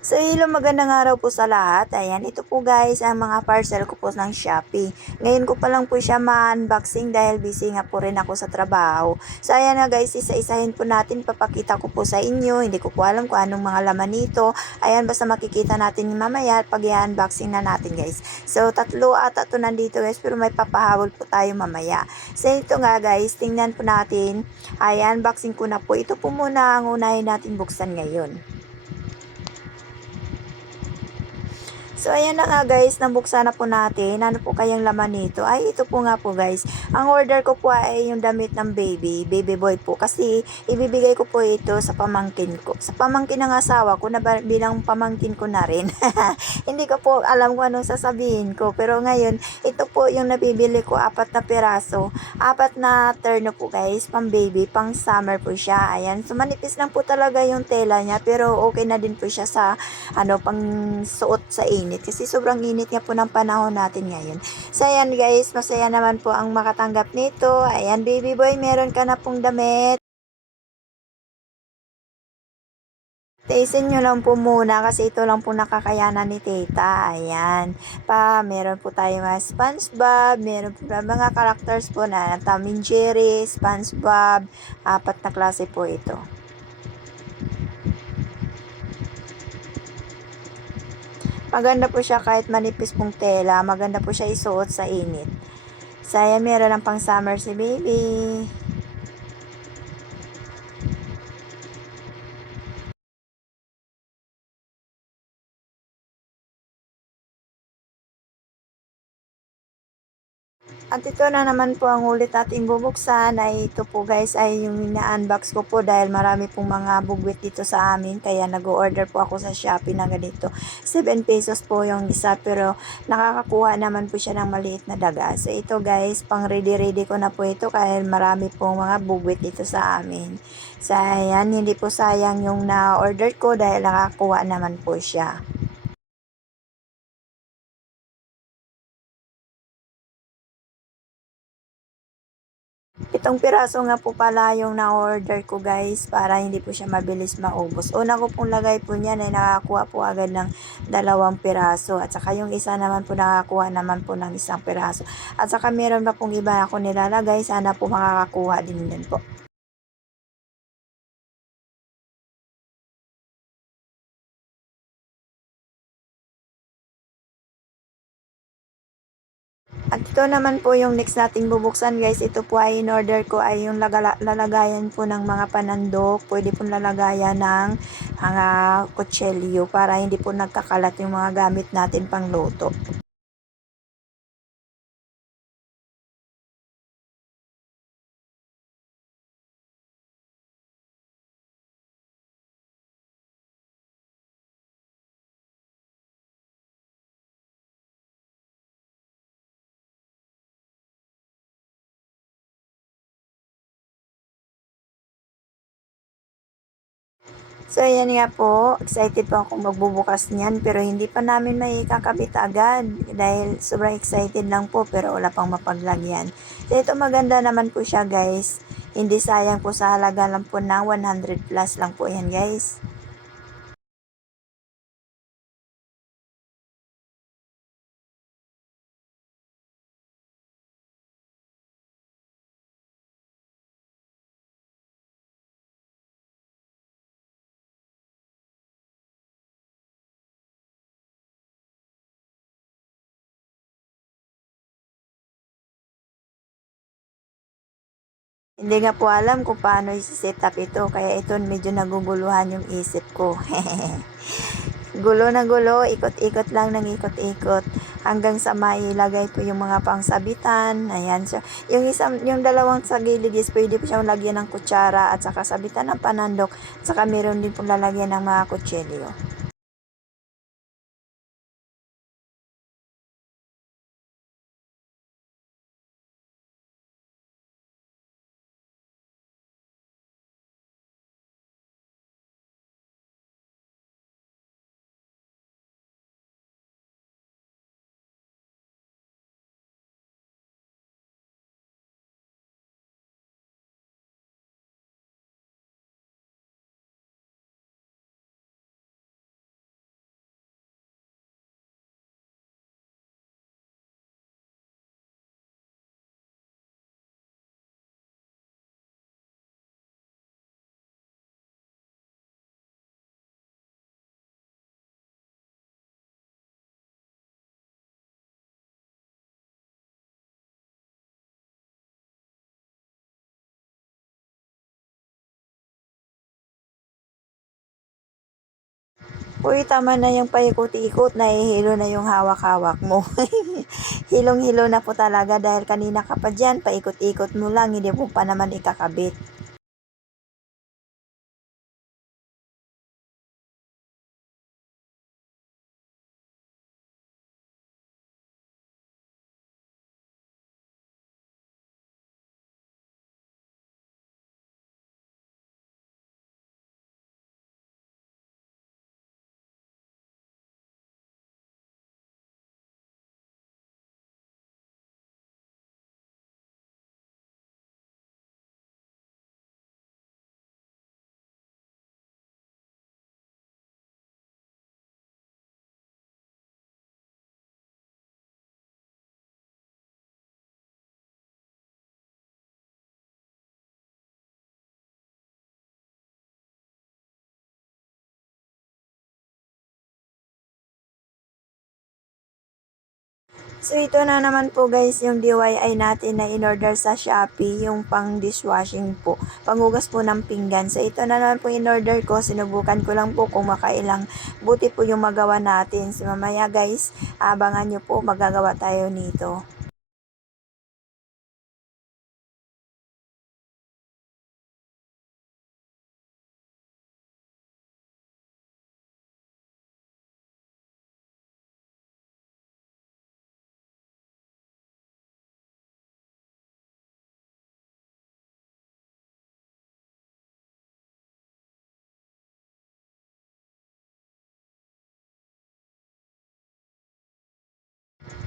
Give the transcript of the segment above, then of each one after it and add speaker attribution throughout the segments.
Speaker 1: So, hello, magandang araw po sa lahat. Ayan, ito po guys, ang mga parcel ko po ng Shopee. Ngayon ko pa lang po siya ma-unboxing dahil busy nga po rin ako sa trabaho. So, ayan nga guys, isa-isahin po natin, papakita ko po sa inyo. Hindi ko po alam kung anong mga laman nito. Ayan, basta makikita natin mamaya pag i-unboxing na natin guys. So, tatlo ata to nandito guys, pero may papahabol po tayo mamaya. So, ito nga guys, tingnan po natin. Ay, unboxing ko na po. Ito po muna ang unahin natin buksan ngayon. So, ayan na nga guys, nabuksan na po natin. Ano po kayang laman nito? Ay, ito po nga po guys. Ang order ko po ay yung damit ng baby, baby boy po. Kasi, ibibigay ko po ito sa pamangkin ko. Sa pamangkin ng asawa ko, na bilang pamangkin ko na rin. Hindi ko po alam kung anong sasabihin ko. Pero ngayon, ito po yung nabibili ko, apat na piraso. Apat na terno po guys, pang baby, pang summer po siya. Ayan, so manipis lang po talaga yung tela niya. Pero okay na din po siya sa, ano, pang suot sa init. Kasi sobrang init nga po ng panahon natin ngayon. So ayan guys, masaya naman po ang makatanggap nito. Ayan baby boy, meron ka na pong damit. Taisin nyo lang po muna kasi ito lang po nakakayanan ni tita. Ayan. Pa, meron po tayo mga Spongebob, meron po mga characters po na Tom and Jerry, Spongebob, apat na klase po ito. Maganda po siya kahit manipis pong tela, maganda po siya isuot sa init. Saya meron ng pang summer si baby. At ito na naman po ang ulit nating bubuksan ay ito po guys ay yung ina-unbox ko po dahil marami pong mga bugwit dito sa amin kaya nag-order po ako sa Shopee na ganito. 7 pesos po yung isa pero nakakakuha naman po siya ng maliit na daga. So ito guys pang ready ready ko na po ito dahil marami pong mga bugwit dito sa amin. So ayan hindi po sayang yung na-order ko dahil nakakuha naman po siya. Itong piraso nga po pala yung na-order ko guys para hindi po siya mabilis maubos. Una ko pong lagay po niyan ay nakakuha po agad ng dalawang piraso at saka yung isa naman po nakakuha naman po ng isang piraso. At saka meron pa pong iba ako nilalagay sana po makakakuha din din po. Ito naman po yung next nating bubuksan guys. Ito po ay in order ko ay yung lalagayan po ng mga panandok. Pwede po lalagayan ng mga kutselyo para hindi po nagkakalat yung mga gamit natin pang luto. So, ayan nga po. Excited po akong magbubukas niyan pero hindi pa namin may kakabit agad dahil sobrang excited lang po pero wala pang mapaglagyan. So, ito maganda naman po siya guys. Hindi sayang po sa halaga lang po ng 100 plus lang po yan guys. Hindi nga po alam kung paano i-set up ito kaya ito medyo naguguluhan yung isip ko. gulo na gulo, ikot-ikot lang ng ikot-ikot hanggang sa mailagay po yung mga pangsabitan. Ayan siya. Yung isang yung dalawang sa gilid pwede po siyang lagyan ng kutsara at saka sabitan ng panandok. At saka meron din po lalagyan ng mga kutsilyo. Uy, tama na yung paikot-ikot, nahihilo na yung hawak-hawak mo. Hilong-hilo na po talaga dahil kanina ka pa dyan, paikot-ikot mo lang, hindi mo pa naman ikakabit. So, ito na naman po guys yung DIY natin na in-order sa Shopee, yung pang dishwashing po, panghugas po ng pinggan. So, ito na naman po in-order ko, sinubukan ko lang po kung makailang buti po yung magawa natin. So, mamaya guys, abangan nyo po, magagawa tayo nito.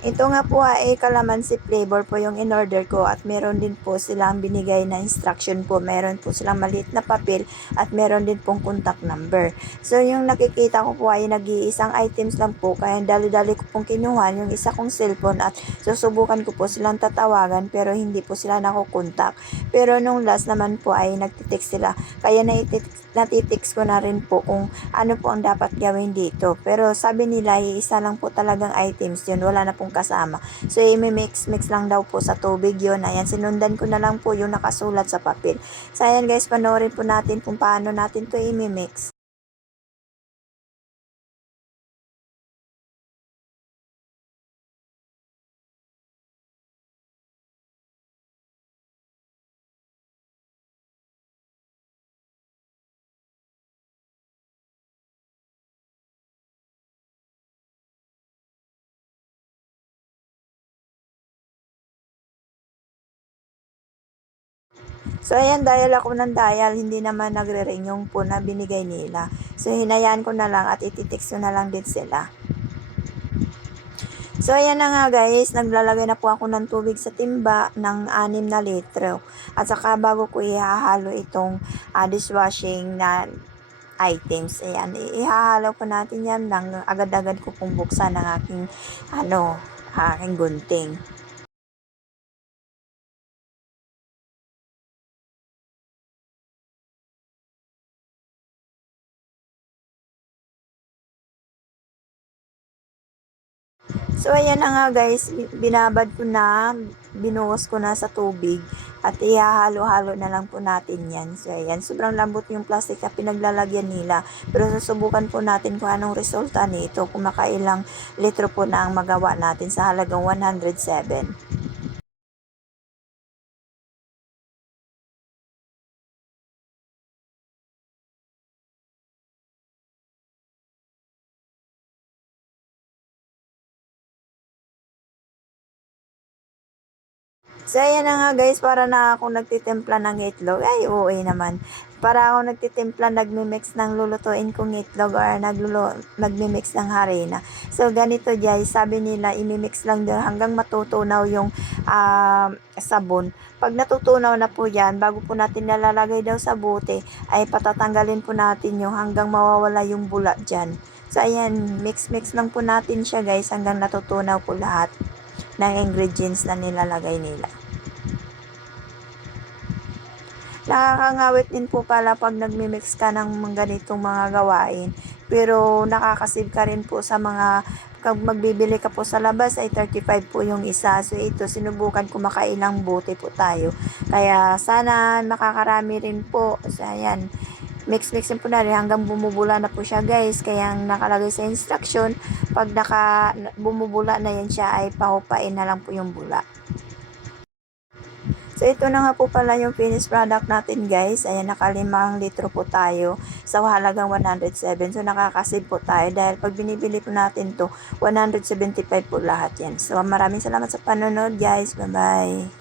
Speaker 1: Ito nga po ay kalamansi flavor po yung in-order ko at meron din po silang binigay na instruction po. Meron po silang maliit na papel at meron din pong contact number. So yung nakikita ko po ay nag-iisang items lang po kaya dali-dali ko pong kinuha yung isa kong cellphone at susubukan ko po silang tatawagan pero hindi po sila nakukontak. Pero nung last naman po ay nagtitext sila kaya natitext ko na rin po kung ano po ang dapat gawin dito. Pero sabi nila isa lang po talagang items yun. Wala na pong kasama. So, i-mix-mix lang daw po sa tubig yon Ayan, sinundan ko na lang po yung nakasulat sa papel. So, ayan guys, panoorin po natin kung paano natin to i-mix. So, ayan, dial ako ng dial, hindi naman nagre-ring yung po na binigay nila. So, hinayaan ko na lang at ititext ko na lang din sila. So, ayan na nga guys, naglalagay na po ako ng tubig sa timba ng 6 na litro. At saka bago ko ihahalo itong uh, dishwashing na items. Ayan, ihahalo po natin yan ng agad-agad ko pong buksan ng aking, ano, aking gunting. So, ayan na nga guys, binabad ko na, binuhos ko na sa tubig at ihahalo-halo na lang po natin yan. So, ayan, sobrang lambot yung plastic na pinaglalagyan nila. Pero susubukan po natin kung anong resulta nito, kung makailang litro po na ang magawa natin sa halagang 107. So, ayan na nga guys, para na ako nagtitimpla ng itlog. Ay, uwi naman. Para ako nagtitimpla, nagmimix ng lulutuin kong itlog or naglulo, nagmimix ng harina. So, ganito guys, sabi nila, imimix lang din hanggang matutunaw yung uh, sabon. Pag natutunaw na po yan, bago po natin nalalagay daw sa bote, ay patatanggalin po natin yung hanggang mawawala yung bula dyan. So, ayan, mix-mix lang po natin siya guys hanggang natutunaw po lahat ng ingredients na nilalagay nila. Nakakangawit din po pala pag nagmimix ka ng ganitong mga gawain. Pero nakakasave ka rin po sa mga pag magbibili ka po sa labas ay 35 po yung isa. So ito sinubukan ko makailang bote po tayo. Kaya sana makakarami rin po. So ayan mix-mixin po na rin hanggang bumubula na po siya guys. Kaya ang nakalagay sa instruction, pag naka, bumubula na yan siya ay pahupain na lang po yung bula. So, ito na nga po pala yung finished product natin, guys. Ayan, nakalimang litro po tayo sa halagang 107. So, nakakasave po tayo dahil pag binibili po natin to 175 po lahat yan. So, maraming salamat sa panonood, guys. Bye-bye.